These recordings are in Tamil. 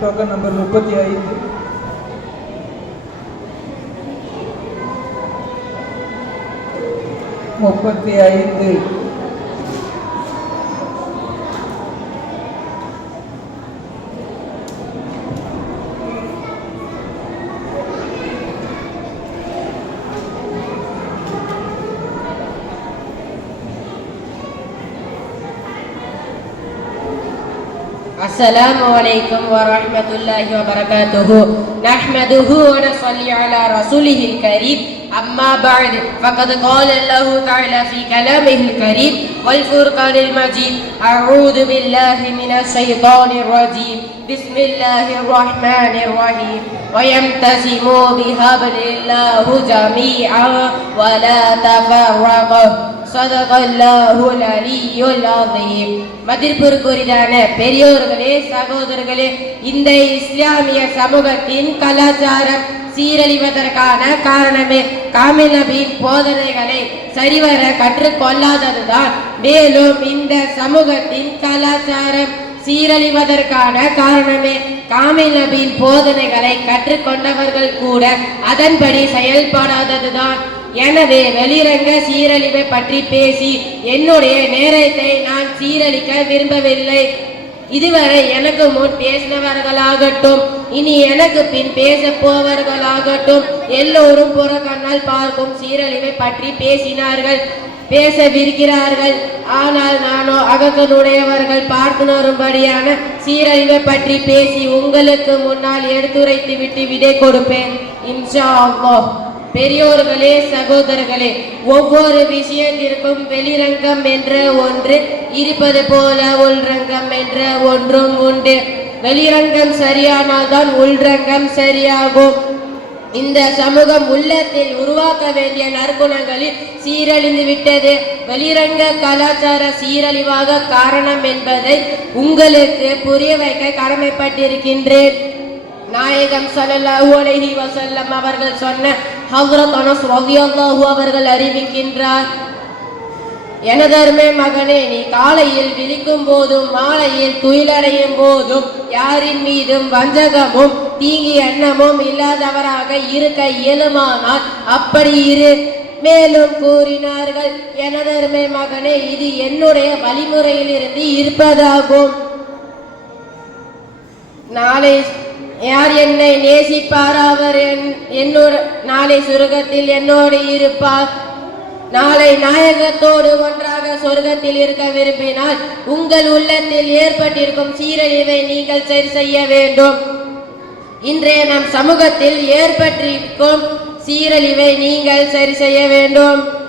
டோக்கன் நம்பர் முப்பத்தி ஐந்து முப்பத்தி ஐந்து السلام عليكم ورحمة الله وبركاته. نحمده ونصلي على رسوله الكريم. أما بعد فقد قال الله تعالى في كلامه الكريم والفرقان المجيد أعوذ بالله من الشيطان الرجيم. بسم الله الرحمن الرحيم. ويمتسموا بحبل الله جميعا ولا تفرقوا மதிப்பிற்குரிதான பெரியோர்களே சகோதரர்களே இந்த இஸ்லாமிய சமூகத்தின் கலாச்சாரம் சீரழிவதற்கான காரணமே காமில் போதனைகளை சரிவர கற்றுக்கொள்ளாததுதான் மேலும் இந்த சமூகத்தின் கலாச்சாரம் சீரழிவதற்கான காரணமே காமில் போதனைகளை கற்றுக்கொண்டவர்கள் கூட அதன்படி செயல்படாததுதான். எனவே வெளிரங்க சீரழிவை பற்றி பேசி என்னுடைய நேரத்தை நான் சீரழிக்க விரும்பவில்லை. இதுவரை எனக்கு முன் பேசினவர்களாகட்டும் இனி எனக்கு பின் பேச போவர்களாகட்டும் எல்லோரும் புறக்கண்ணால் பார்க்கும் சீரழிவை பற்றி பேசினார்கள் பேசவிருக்கிறார்கள். ஆனால் நானோ அகக்கனுடையவர்கள் பார்த்துணரும்படியான சீரழிவை பற்றி பேசி உங்களுக்கு முன்னால் எடுத்துரைத்து விட்டு விடை கொடுப்பேன். இன்ஷா அல்லாஹ். பெரியோர்களே சகோதரர்களே ஒவ்வொரு விஷயத்திற்கும் வெளிரங்கம் என்ற ஒன்று இருப்பது போல உள்ரங்கம் என்ற ஒன்றும் உண்டு. வெளிரங்கம் சரியானால்தான் உள்ரங்கம் சரியாகும். இந்த சமூகம் உள்ளத்தில் உருவாக்க வேண்டிய நற்குணங்களில் சீரழிந்து விட்டது. வெளிரங்க கலாச்சார சீரழிவாக காரணம் என்பதை உங்களுக்கு புரிய வைக்க கடமைப்பட்டிருக்கின்றேன். நாயகம் ஸல்லல்லாஹு அலைஹி வஸல்லம் அவர்கள் சொன்ன ஹவ்ரத் அனஸ் ரலியல்லாஹு அவர்கள் அறிவிக்கின்றார். எனதர்மே மகனே நீ காலையில் விழிக்கும் போதும் மாலையில் துயிலடையும் போதும் யாரின் மீதும் வஞ்சகமும் தீங்கி எண்ணமும் இல்லாதவராக இருக்க இயலுமானால் அப்படி இரு. மேலும் கூறினார்கள் எனதருமை மகனே இது என்னுடைய வழிமுறையிலிருந்து இருப்பதாகும். நாளை யார் என்னை நேசிப்பார் அவர்? என்- என்னோட நாளை சுருகத்தில் என்னோடு இருப்பார். நாளை நாயகத்தோடு ஒன்றாக சொர்க்கத்தில் இருக்க விரும்பினால் உங்கள் உள்ளத்தில் ஏற்பட்டிருக்கும் சீரழிவை நீங்கள் சரி செய்ய வேண்டும். இன்றைய நம் சமூகத்தில் ஏற்பட்டிருக்கும் சீரழிவை நீங்கள் சரி செய்ய வேண்டும்.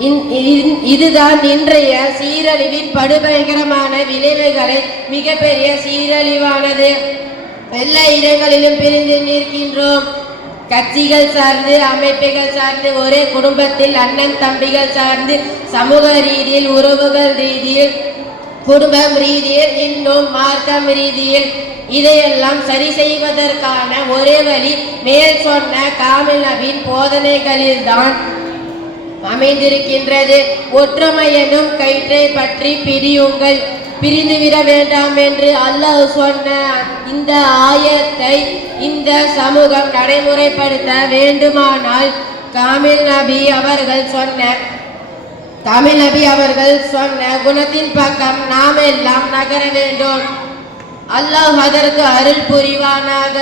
இதுதான் இன்றைய சீரழிவின் படுபயங்கரமான விளைவுகளை மிகப்பெரிய சீரழிவானது. எல்லா இடங்களிலும் பிரிந்து நிற்கின்றோம். கட்சிகள் சார்ந்து அமைப்புகள் சார்ந்து ஒரே குடும்பத்தில் அண்ணன் தம்பிகள் சார்ந்து சமூக ரீதியில் உறவுகள் ரீதியில் குடும்பம் ரீதியில் இன்னும் மார்க்கம் ரீதியில் இதையெல்லாம் சரி செய்வதற்கான ஒரே வழி மேல் சொன்ன காமில் நபின் போதனைகளில்தான். அமைந்திருக்கின்றது. ஒற்றுமையனும் கயிற்றை பற்றி பிரியுங்கள். பிரிந்துவிட வேண்டாம் என்று அல்லாஹ் சொன்ன இந்த ஆயத்தை இந்த சமூகம் நடைமுறைப்படுத்த வேண்டுமானால் காமில் நபி அவர்கள் சொன்ன தமிழ் நபி அவர்கள் சொன்ன குணத்தின் பக்கம் நாம் எல்லாம் நகர வேண்டும். அல்லாஹ் அதற்கு அருள் புரிவானாக.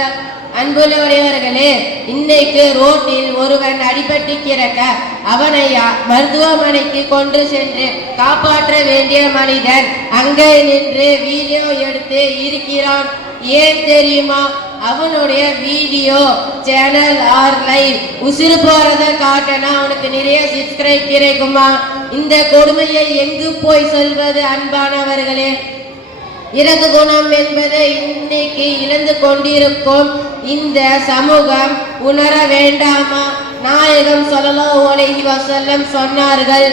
அன்புள்ளவரையவர்களே இன்னைக்கு ரோட்டில் ஒருவன் அடிபட்டு கிடக்க அவனை யா- மருத்துவமனைக்கு கொண்டு சென்று காப்பாற்ற வேண்டிய மனிதன் அங்கே நின்று வீடியோ எடுத்து இருக்கிறான். ஏன் தெரியுமா? அவனுடைய வீடியோ சேனல் ஆர் லைவ் உசுறு போறத காட்டனா அவனுக்கு நிறைய சப்ஸ்கிரைப் கிடைக்குமா? இந்த கொடுமையை எங்கு போய் சொல்வது அன்பானவர்களே? இறகு குணம் என்பதை இன்னைக்கு இழந்து கொண்டிருக்கும் இந்த சமூகம் உணர வேண்டாமா? நாயகம் சொல்லலோ ஒலகி வசல்லம் சொன்னார்கள்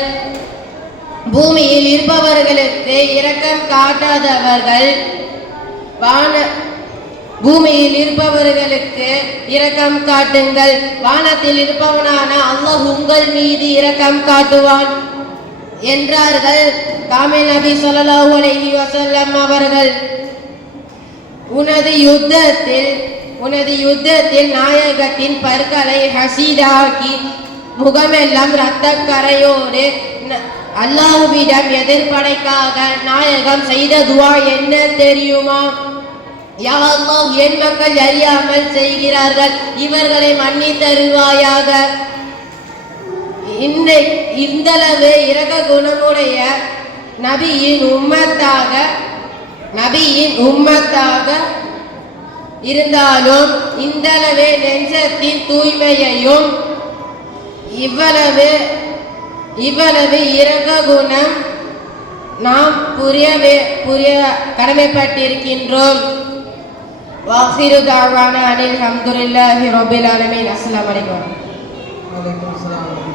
பூமியில் இருப்பவர்களுக்கு இரக்கம் காட்டாதவர்கள் வான பூமியில் இருப்பவர்களுக்கு இரக்கம் காட்டுங்கள். வானத்தில் இருப்பவனான அல்லாஹ் உங்கள் மீது இரக்கம் காட்டுவான். என்றார்கள். காமில் நபி ஸல்லல்லாஹு அலைஹி அவர்கள் உனது யுத்தத்தில் உனது யுத்தத்தில் நாயகத்தின் பற்களை ஹசீதாக்கி முகமெல்லாம் இரத்த கரையோடு அல்லாஹுவிடம் எதிர்ப்படைக்காக நாயகம் செய்த துவா என்ன தெரியுமா? யா என் மக்கள் அறியாமல் செய்கிறார்கள். இவர்களை மன்னித்தருவாயாக இந்த இந்தளவு இரக குணமுடைய நபியின் உம்மத்தாக நபியின் உம்மத்தாக இருந்தாலும் இந்தளவு நெஞ்சத்தின் தூய்மையையும் இவ்வளவு இவ்வளவு இரக குணம் நாம் புரியவே புரிய கடமைப்பட்டிருக்கின்றோம். வாசிரு தாவான அனில் ஹம்துலில்லாஹி ரொபில் அலமின் அஸ்லாம் வலைக்கம் வலைக்கம் அஸ்ஸலாம்